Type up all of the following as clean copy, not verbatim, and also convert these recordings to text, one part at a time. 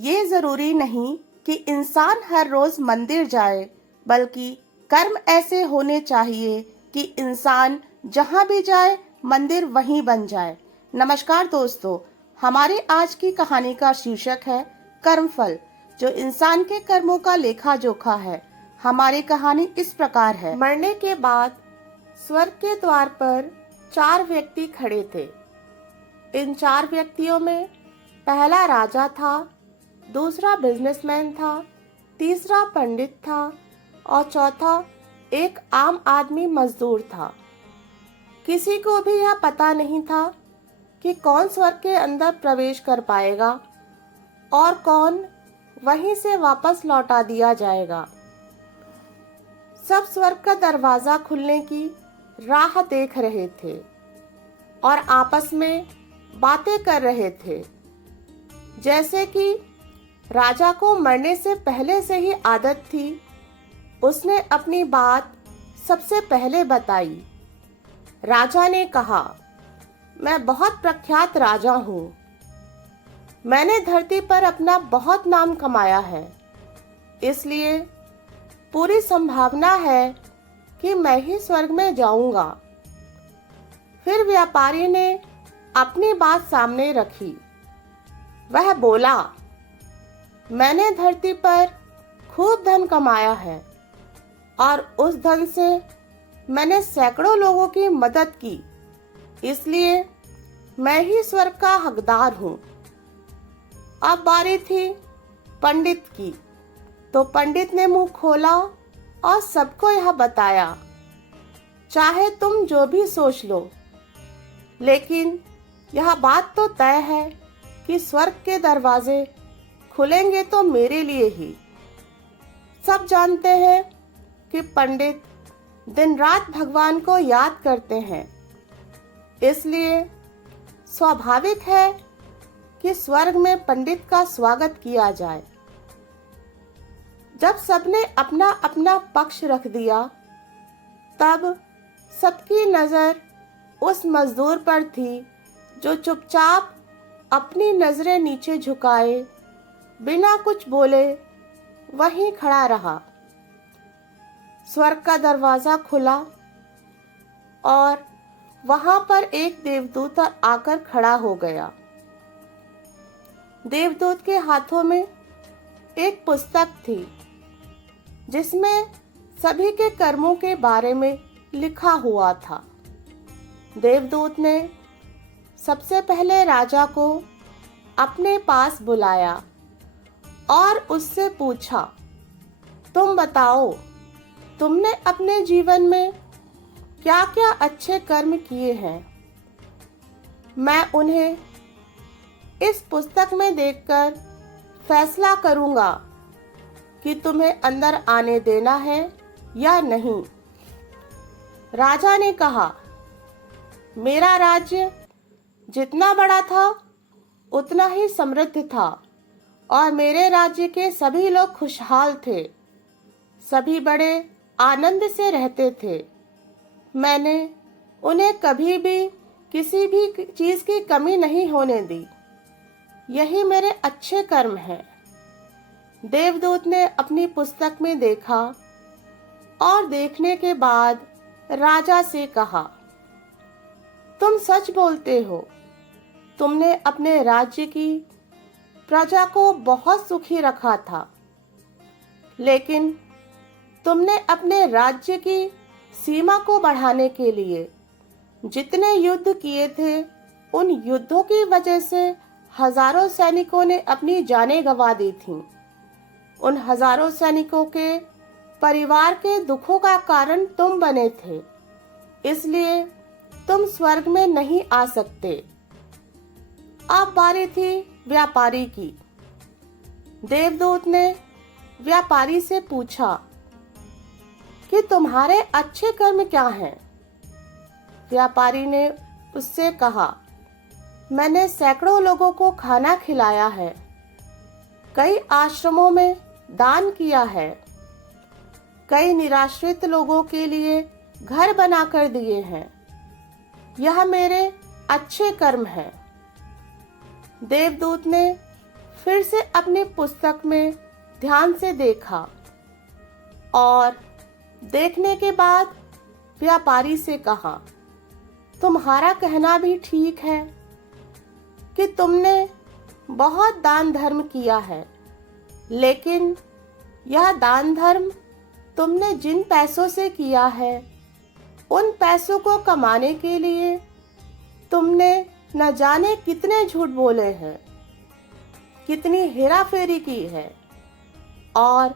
ये जरूरी नहीं कि इंसान हर रोज मंदिर जाए, बल्कि कर्म ऐसे होने चाहिए कि इंसान जहाँ भी जाए मंदिर वहीं बन जाए। नमस्कार दोस्तों, हमारे आज की कहानी का शीर्षक है कर्मफल, जो इंसान के कर्मों का लेखा जोखा है। हमारी कहानी इस प्रकार है। मरने के बाद स्वर्ग के द्वार पर 4 व्यक्ति खड़े थे। इन 4 व्यक्तियों में पहला राजा था, दूसरा बिजनेसमैन था, तीसरा पंडित था और चौथा एक आम आदमी मजदूर था। किसी को भी यह पता नहीं था कि कौन स्वर्ग के अंदर प्रवेश कर पाएगा और कौन वहीं से वापस लौटा दिया जाएगा। सब स्वर्ग का दरवाजा खुलने की राह देख रहे थे और आपस में बातें कर रहे थे। जैसे कि राजा को मरने से पहले से ही आदत थी, उसने अपनी बात सबसे पहले बताई। राजा ने कहा, मैं बहुत प्रख्यात राजा हूँ। मैंने धरती पर अपना बहुत नाम कमाया है, इसलिए पूरी संभावना है कि मैं ही स्वर्ग में जाऊंगा। फिर व्यापारी ने अपनी बात सामने रखी। वह बोला, मैंने धरती पर खूब धन कमाया है और उस धन से मैंने सैकड़ों लोगों की मदद की, इसलिए मैं ही स्वर्ग का हकदार हूँ। अब बारी थी पंडित की, तो पंडित ने मुंह खोला और सबको यह बताया, चाहे तुम जो भी सोच लो, लेकिन यह बात तो तय है कि स्वर्ग के दरवाजे खुलेंगे तो मेरे लिए ही। सब जानते हैं कि पंडित दिन रात भगवान को याद करते हैं, इसलिए स्वाभाविक है कि स्वर्ग में पंडित का स्वागत किया जाए। जब सबने अपना अपना पक्ष रख दिया, तब सबकी नजर उस मजदूर पर थी जो चुपचाप अपनी नजरें नीचे झुकाए बिना कुछ बोले वहीं खड़ा रहा। स्वर्ग का दरवाजा खुला और वहां पर एक देवदूत आकर खड़ा हो गया। देवदूत के हाथों में एक पुस्तक थी, जिसमें सभी के कर्मों के बारे में लिखा हुआ था। देवदूत ने सबसे पहले राजा को अपने पास बुलाया और उससे पूछा, तुम बताओ, तुमने अपने जीवन में क्या क्या अच्छे कर्म किए हैं? मैं उन्हें इस पुस्तक में देखकर फैसला करूंगा कि तुम्हें अंदर आने देना है या नहीं। राजा ने कहा, मेरा राज्य जितना बड़ा था उतना ही समृद्ध था और मेरे राज्य के सभी लोग खुशहाल थे। सभी बड़े आनंद से रहते थे। मैंने उन्हें कभी भी किसी भी चीज की कमी नहीं होने दी। यही मेरे अच्छे कर्म हैं। देवदूत ने अपनी पुस्तक में देखा और देखने के बाद राजा से कहा, तुम सच बोलते हो। तुमने अपने राज्य की प्रजा को बहुत सुखी रखा था, लेकिन तुमने अपने राज्य की सीमा को बढ़ाने के लिए जितने युद्ध किए थे, उन युद्धों की वजह से हजारों सैनिकों ने अपनी जानें गंवा दी थीं। उन हजारों सैनिकों के परिवार के दुखों का कारण तुम बने थे, इसलिए तुम स्वर्ग में नहीं आ सकते। अब बारी थी व्यापारी की। देवदूत ने व्यापारी से पूछा कि तुम्हारे अच्छे कर्म क्या हैं? व्यापारी ने उससे कहा, मैंने सैकड़ों लोगों को खाना खिलाया है, कई आश्रमों में दान किया है, कई निराश्रित लोगों के लिए घर बनाकर दिए हैं। यह मेरे अच्छे कर्म हैं। देवदूत ने फिर से अपनी पुस्तक में ध्यान से देखा और देखने के बाद व्यापारी से कहा, तुम्हारा कहना भी ठीक है कि तुमने बहुत दान धर्म किया है, लेकिन यह दान धर्म तुमने जिन पैसों से किया है, उन पैसों को कमाने के लिए तुमने न जाने कितने झूठ बोले हैं, कितनी हेरा फेरी की है और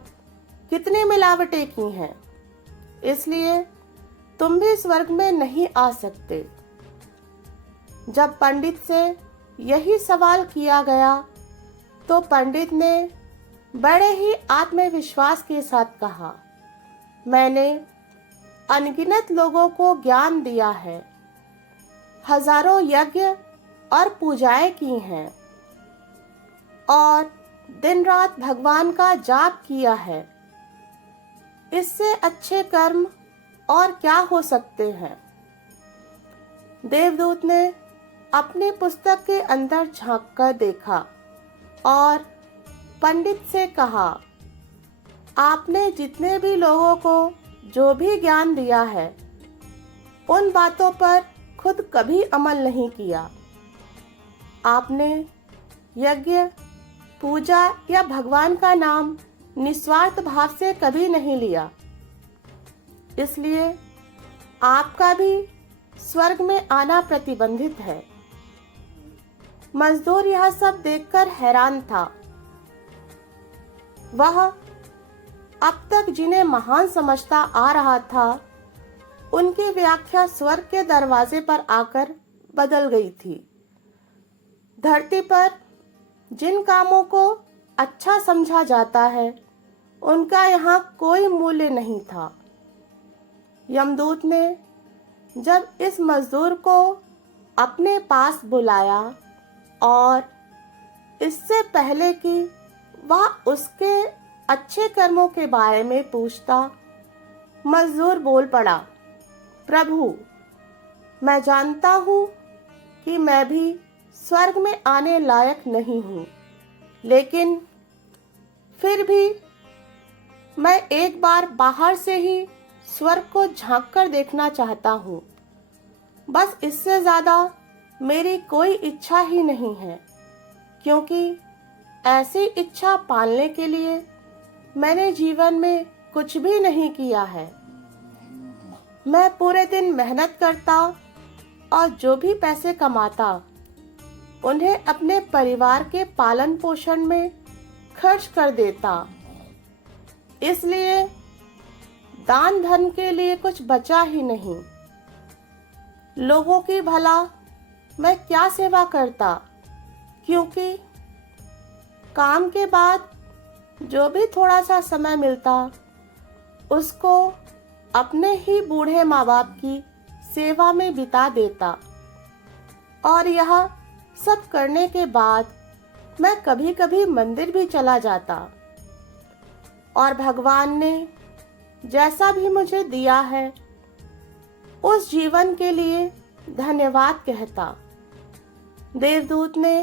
कितनी मिलावटें की हैं। इसलिए तुम भी स्वर्ग में नहीं आ सकते। जब पंडित से यही सवाल किया गया तो पंडित ने बड़े ही आत्मविश्वास के साथ कहा, मैंने अनगिनत लोगों को ज्ञान दिया है, हजारों यज्ञ और पूजाएं की हैं और दिन रात भगवान का जाप किया है। इससे अच्छे कर्म और क्या हो सकते हैं। देवदूत ने अपनी पुस्तक के अंदर झांक कर देखा और पंडित से कहा, आपने जितने भी लोगों को जो भी ज्ञान दिया है, उन बातों पर खुद कभी अमल नहीं किया। आपने यज्ञ, पूजा या भगवान का नाम निस्वार्थ भाव से कभी नहीं लिया। इसलिए आपका भी स्वर्ग में आना प्रतिबंधित है। मजदूर यह सब देखकर हैरान था। वह अब तक जिन्हें महान समझता आ रहा था, उनकी व्याख्या स्वर्ग के दरवाजे पर आकर बदल गई थी। धरती पर जिन कामों को अच्छा समझा जाता है, उनका यहाँ कोई मूल्य नहीं था। यमदूत ने जब इस मजदूर को अपने पास बुलाया और इससे पहले कि वह उसके अच्छे कर्मों के बारे में पूछता, मजदूर बोल पड़ा, प्रभु, मैं जानता हूँ कि मैं भी स्वर्ग में आने लायक नहीं हूँ, लेकिन फिर भी मैं एक बार बाहर से ही स्वर्ग को झांक कर देखना चाहता हूँ। बस इससे ज्यादा मेरी कोई इच्छा ही नहीं है, क्योंकि ऐसी इच्छा पालने के लिए मैंने जीवन में कुछ भी नहीं किया है। मैं पूरे दिन मेहनत करता और जो भी पैसे कमाता, उन्हें अपने परिवार के पालन पोषण में खर्च कर देता। इसलिए दान धर्म के लिए कुछ बचा ही नहीं। लोगों की भला मैं क्या सेवा करता, क्योंकि काम के बाद जो भी थोड़ा सा समय मिलता, उसको अपने ही बूढ़े माँ बाप की सेवा में बिता देता। और यह सब करने के बाद मैं कभी कभी मंदिर भी चला जाता और भगवान ने जैसा भी मुझे दिया है, उस जीवन के लिए धन्यवाद कहता। देवदूत ने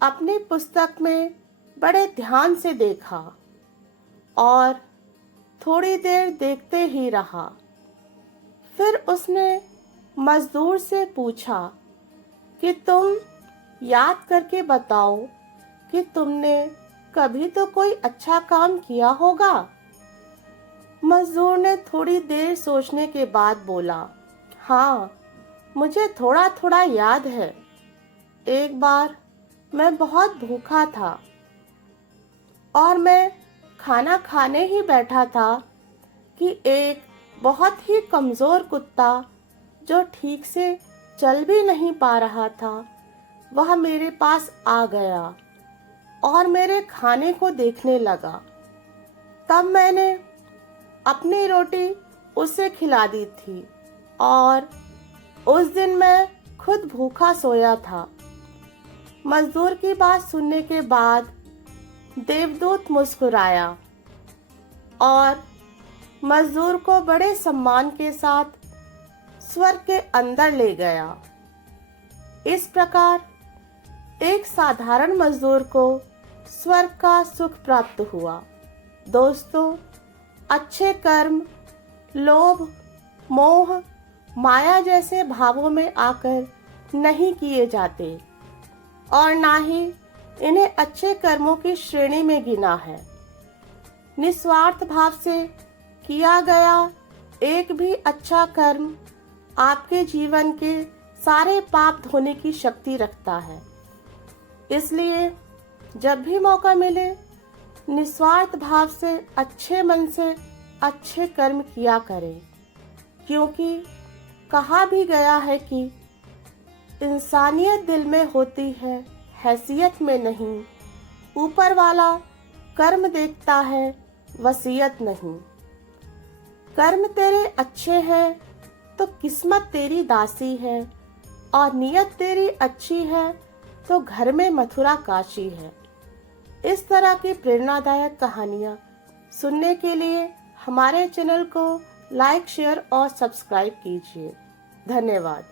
अपनी पुस्तक में बड़े ध्यान से देखा और थोड़ी देर देखते ही रहा। फिर उसने मजदूर से पूछा कि तुम याद करके बताओ कि तुमने कभी तो कोई अच्छा काम किया होगा। मजदूर ने थोड़ी देर सोचने के बाद बोला, हाँ, मुझे थोड़ा थोड़ा याद है। एक बार मैं बहुत भूखा था और मैं खाना खाने ही बैठा था कि एक बहुत ही कमजोर कुत्ता, जो ठीक से चल भी नहीं पा रहा था, वह मेरे पास आ गया और मेरे खाने को देखने लगा। तब मैंने अपनी रोटी उसे खिला दी थी और उस दिन मैं खुद भूखा सोया था। मजदूर की बात सुनने के बाद देवदूत मुस्कुराया और मजदूर को बड़े सम्मान के साथ स्वर्ग के अंदर ले गया। इस प्रकार एक साधारण मजदूर को स्वर्ग का सुख प्राप्त हुआ। दोस्तों, अच्छे कर्म लोभ, मोह, माया जैसे भावों में आकर नहीं किए जाते और ना ही इन्हें अच्छे कर्मों की श्रेणी में गिना है। निस्वार्थ भाव से किया गया एक भी अच्छा कर्म आपके जीवन के सारे पाप धोने की शक्ति रखता है। इसलिए जब भी मौका मिले निस्वार्थ भाव से अच्छे मन से अच्छे कर्म किया करें, क्योंकि कहा भी गया है कि इंसानियत दिल में होती है, हैसियत में नहीं। ऊपर वाला कर्म देखता है, वसीयत नहीं। कर्म तेरे अच्छे हैं तो किस्मत तेरी दासी है, और नियत तेरी अच्छी है तो घर में मथुरा काशी है। इस तरह की प्रेरणादायक कहानियाँ सुनने के लिए हमारे चैनल को लाइक, शेयर और सब्सक्राइब कीजिए। धन्यवाद।